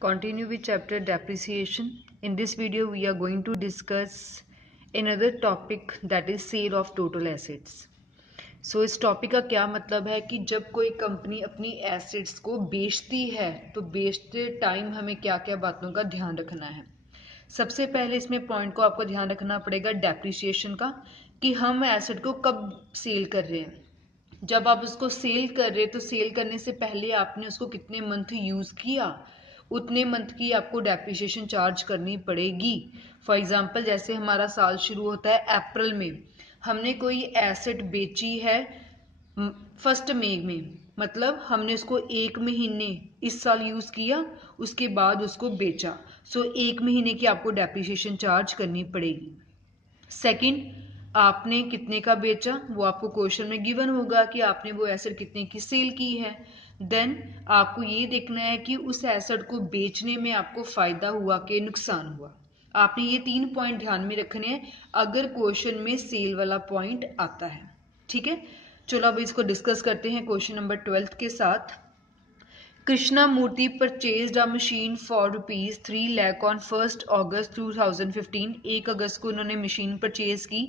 Continue with chapter depreciation. In this video, we are going to discuss another topic that is sale of total assets. So इस topic का क्या मतलब है कि जब कोई कंपनी अपनी एसेट्स को बेचती है तो बेचते टाइम हमें क्या क्या बातों का ध्यान रखना है। सबसे पहले इसमें पॉइंट को आपको ध्यान रखना पड़ेगा डेप्रिसिएशन का, कि हम एसेट को कब सेल कर रहे हैं। जब आप उसको सेल कर रहे हैं तो सेल करने से पहले आपने उसको कितने मंथ यूज किया, उतने मंथ की आपको डेप्रिसिएशन चार्ज करनी पड़ेगी। फॉर एग्जाम्पल, जैसे हमारा साल शुरू होता है अप्रैल में, हमने कोई एसेट बेची है 1 मई में, मतलब हमने उसको 1 महीने इस साल यूज किया, उसके बाद उसको बेचा। सो 1 महीने की आपको डेप्रिसिएशन चार्ज करनी पड़ेगी। सेकंड, आपने कितने का बेचा वो आपको क्वेश्चन में गिवन होगा कि आपने वो एसेट कितने की सेल की है। देन आपको ये देखना है कि उस एसेट को बेचने में आपको फायदा हुआ कि नुकसान हुआ। आपने ये 3 पॉइंट ध्यान में रखने हैं अगर क्वेश्चन में सेल वाला पॉइंट आता है। ठीक है, चलो अब इसको डिस्कस करते हैं क्वेश्चन नंबर 12 के साथ। Krishna Murthy purchased a machine for ₹3 lakh on 1 August 2015। 1 अगस्त को उन्होंने मशीन परचेज की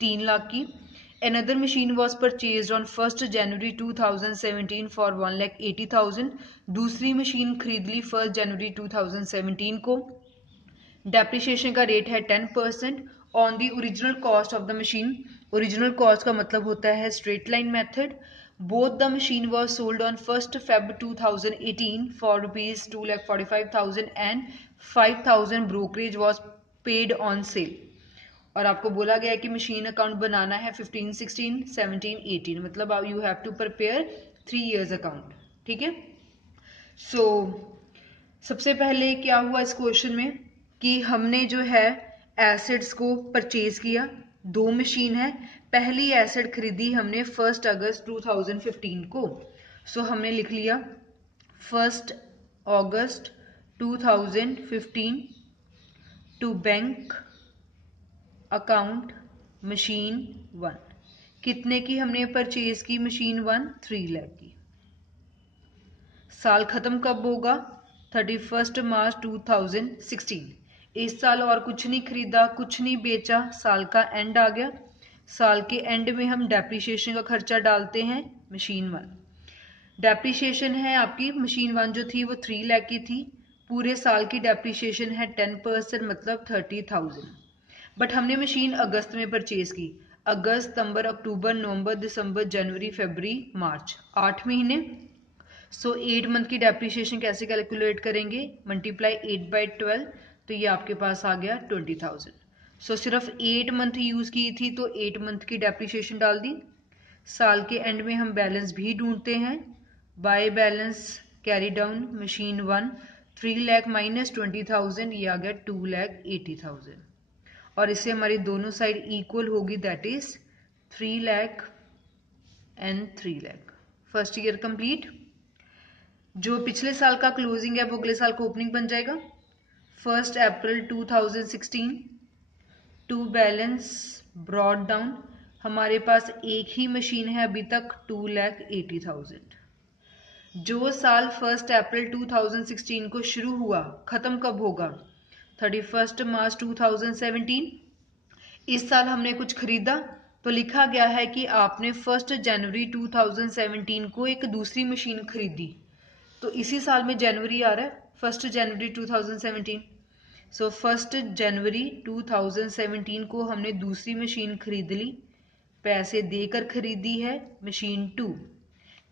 3 लाख की। Another machine was purchased on 1 January 2017 for 1,80,000। दूसरी मशीन खरीद ली 1 जनवरी 2017 को। डेप्रिसिएशन का रेट है 10% on the original cost of the machine. Original cost का मतलब होता है straight line method. Both the machine was sold on 1 Feb 2018 for ₹2,45,000 and 5,000 brokerage was paid on sale. और आपको बोला गया है कि मशीन अकाउंट बनाना है 15, 16, 17, 18, मतलब you have to prepare 3 years account. ठीक है, सो सबसे पहले क्या हुआ इस क्वेश्चन में कि हमने जो है एसेट्स को परचेज किया। 2 मशीन है। पहली एसेट खरीदी हमने 1 अगस्त 2015 को। सो हमने लिख लिया 1 August 2015 to bank account machine 1। कितने की हमने परचेज की मशीन 1? 3 लाख की। साल खत्म कब होगा? 31 मार्च 2016। इस साल और कुछ नहीं खरीदा, कुछ नहीं बेचा, साल का एंड आ गया। साल के एंड में हम डेप्रिसिएशन का खर्चा डालते हैं मशीन 1। डेप्रिसिएशन है आपकी मशीन 1 जो थी वो 3 लाख की थी। पूरे साल की डेप्रिसिएशन है 10%, मतलब 30,000। बट हमने मशीन अगस्त में परचेज की। अगस्त, सितंबर, अक्टूबर, नवंबर, दिसंबर, जनवरी, फरवरी, मार्च, 8 महीने। सो 8 मंथ की डेप्रिसिएशन कैसे कैलकुलेट करेंगे? मल्टीप्लाई 8/12, तो ये आपके पास आ गया 20,000। सो सिर्फ 8 मंथ यूज की थी तो 8 मंथ की डेप्रिसिएशन डाल दी। साल के एंड में हम बैलेंस भी ढूंढते हैं। By balance carry down machine 1 3 lakh minus 20,000, ये आ गया 2,80,000। और इससे हमारी दोनों साइड इक्वल होगी, that is 3 lakh and 3 lakh. First year complete. जो पिछले साल का क्लोजिंग है वो अगले साल को ओपनिंग बन जाएगा। 1 अप्रैल 2016 टू बैलेंस ब्रॉड डाउन। हमारे पास एक ही मशीन है अभी तक, 2,80,000। जो साल 1 अप्रैल 2016 को शुरू हुआ, खत्म कब होगा? 31 मार्च 2017। इस साल हमने कुछ खरीदा तो लिखा गया है कि आपने 1 जनवरी 2017 को एक दूसरी मशीन खरीदी। तो इसी साल में जनवरी आ रहा है, 1 जनवरी 2017। सो 1 जनवरी 2017 को हमने दूसरी मशीन खरीद ली, पैसे देकर खरीदी है मशीन 2।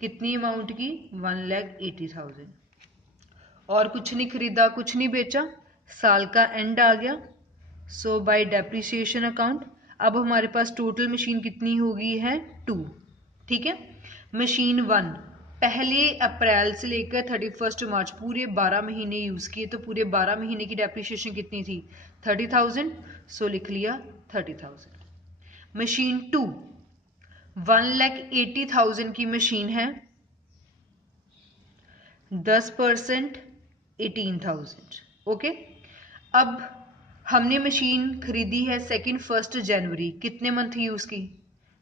कितनी अमाउंट की? 1,80,000। और कुछ नहीं खरीदा, कुछ नहीं बेचा, साल का एंड आ गया। सो बाय डेप्रिसिएशन अकाउंट अब हमारे पास टोटल मशीन कितनी होगी है? 2। ठीक है, मशीन 1 पहले अप्रैल से लेकर 31 मार्च पूरे 12 महीने यूज किए, तो पूरे 12 महीने की डेप्रिसिएशन कितनी थी? 30,000। सो लिख लिया 30,000। मशीन 2 1,80,000 की मशीन है, 10% 18,000। ओके, अब हमने मशीन खरीदी है 1 जनवरी। कितने मंथ यूज की?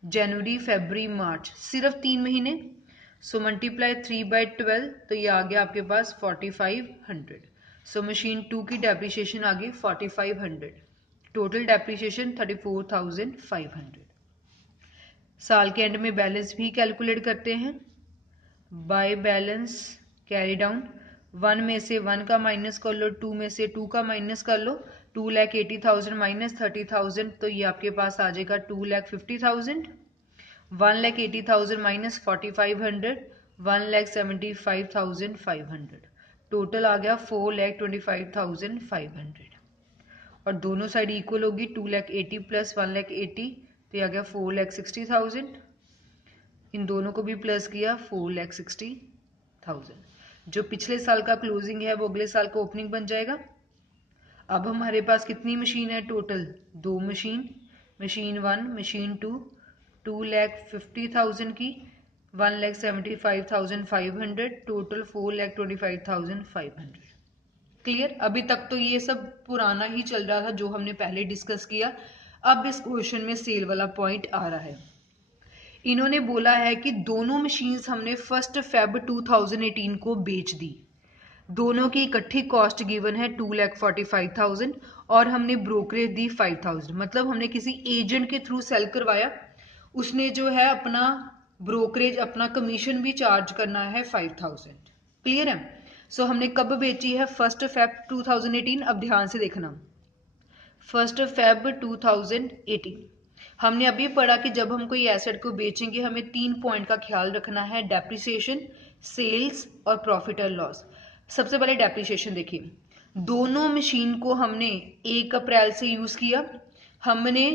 जनवरी, फरवरी, मार्च, सिर्फ 3 महीने। सो मल्टीप्लाई 3/12, तो ये आ गया आपके पास 4,500। सो मशीन 2 की डेप्रिसिएशन आ गई 4500, टोटल डेप्रिसिएशन 34,500। साल के एंड में बैलेंस भी कैलकुलेट करते हैं। बाय बैलेंस कैरी डाउन, 1 में से 1 का माइनस कर लो, 2 में से 2 का माइनस कर लो, 2,80,000 माइनस 30,000 तो ये आपके पास आ जाएगा 2,50,000। 1,80,000 माइनस 4,500, 1,75,500, टोटल आ गया 4,25,500। और दोनों साइड इक्वल होगी, 2,80,000 प्लस 1,80,000 तो ये आ गया 4,60,000। इन दोनों को भी प्लस किया 4,60,000। जो पिछले साल का क्लोजिंग है वो अगले साल का ओपनिंग बन जाएगा। अब हमारे पास कितनी मशीन है टोटल? 2 मशीन, मशीन 1 मशीन 2, 2,50,000 की, 1,75,500, टोटल 4,25,500। क्लियर? अभी तक तो ये सब पुराना ही चल रहा था जो हमने पहले डिस्कस किया। अब इस क्वेश्चन में सेल वाला पॉइंट आ रहा है। इन्होंने बोला है कि दोनों मशीन्स हमने 1 Feb 2018 को बेच दी। दोनों की इकट्ठी कॉस्ट गिवन है 2,45,000 और हमने ब्रोकरेज दी 5,000। मतलब हमने किसी एजेंट के थ्रू सेल करवाया, उसने जो है अपना ब्रोकरेज, अपना कमीशन भी चार्ज करना है 5,000। क्लियर है? सो हमने कब बेची है? 1 Feb 2018। अब ध्यान से देखना, 1 Feb 2018। हमने अभी पढ़ा कि जब हम कोई एसेट को बेचेंगे हमें 3 पॉइंट का ख्याल रखना है, डेप्रिसिएशन, सेल्स और प्रॉफिट एंड लॉस। सबसे पहले डेप्रिसिएशन देखिए, दोनों मशीन को हमने 1 अप्रैल से यूज किया, हमने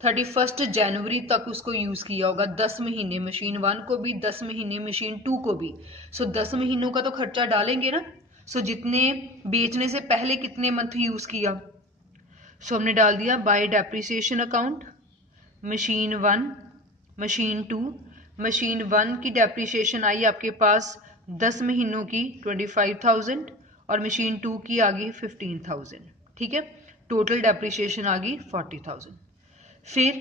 31 जनवरी तक उसको यूज किया होगा, 10 महीने मशीन 1 को भी, 10 महीने मशीन 2 को भी। सो 10 महीनों का तो खर्चा डालेंगे ना। सो जितने बेचने से पहले कितने मंथ यूज किया, सो हमने डाल दिया bye depreciation account. Machine 1 machine 2, machine 1 की डेप्रिसिएशन आई आपके पास 10 महीनों की 25,000 और मशीन 2 की आ गई 15,000। ठीक है, टोटल डेप्रिसिएशन आ गई 40,000। फिर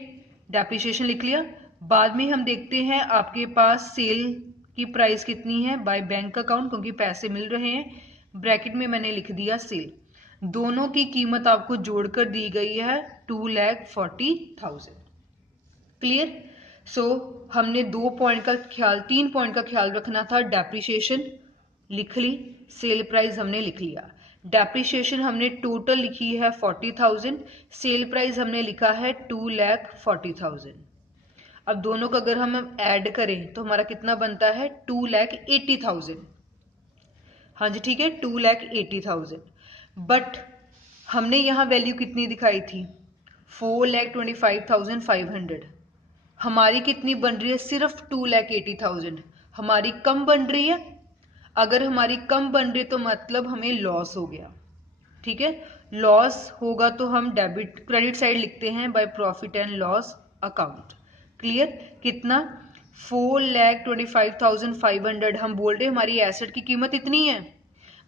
डेप्रिसिएशन लिख लिया। बाद में हम देखते हैं आपके पास सेल की प्राइस कितनी है बाय बैंक अकाउंट, क्योंकि पैसे मिल रहे हैं। ब्रैकेट में मैंने लिख दिया सेल। दोनों की कीमत आपको जोड़कर दी गई है 2,40,000। क्लियर? सो हमने 3 पॉइंट का ख्याल रखना था। डेप्रिसिएशन लिख ली, सेल प्राइस हमने लिख लिया। डेप्रिसिएशन हमने टोटल लिखी है 40,000, सेल प्राइस हमने लिखा है 2,40,000। अब दोनों का अगर हम ऐड करें तो हमारा कितना बनता है? 2,80,000। हाँ जी ठीक है, 2,80,000। बट हमने यहां वैल्यू कितनी दिखाई थी? 4,25,500। हमारी कितनी बन रही है? सिर्फ 2,80,000। हमारी कम बन रही है। अगर हमारी कम बन रही है तो मतलब हमें लॉस हो गया। ठीक है, लॉस होगा तो हम क्रेडिट साइड लिखते हैं by profit and loss account. Clear? कितना? 4,25,500। हम बोल रहे हमारी एसेट की कीमत इतनी है,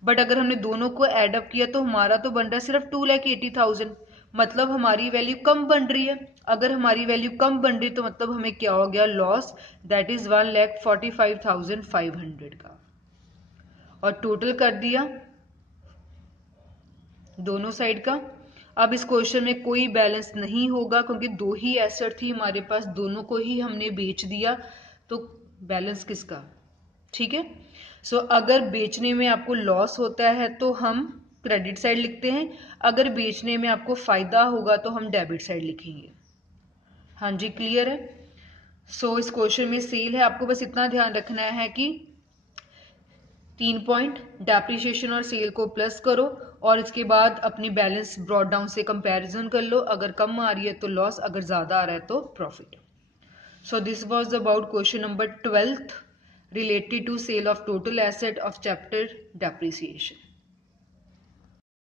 बट अगर हमने दोनों को एड अप किया तो हमारा तो बन रहा है सिर्फ 2,80,000। मतलब हमारी वैल्यू कम बन रही है। अगर हमारी वैल्यू कम बन रही है तो मतलब हमें क्या हो गया? लॉस, दैट इज 1,45,500 का। और टोटल कर दिया दोनों साइड का। अब इस क्वेश्चन में कोई बैलेंस नहीं होगा क्योंकि 2 ही एसेट थी हमारे पास, दोनों को ही हमने बेच दिया, तो बैलेंस किसका? ठीक है। सो अगर बेचने में आपको लॉस होता है तो हम क्रेडिट साइड लिखते हैं, अगर बेचने में आपको फायदा होगा तो हम डेबिट साइड लिखेंगे। हाँ जी क्लियर है? सो इस क्वेश्चन में सेल है, आपको बस इतना ध्यान रखना है कि 3 पॉइंट, डेप्रिसिएशन और सेल को प्लस करो और इसके बाद अपनी बैलेंस ब्रॉड डाउन से कंपैरिजन कर लो। अगर कम आ रही है तो लॉस, अगर ज्यादा आ रहा है तो profit. So this was about question number 12 related to sale of total asset of chapter depreciation.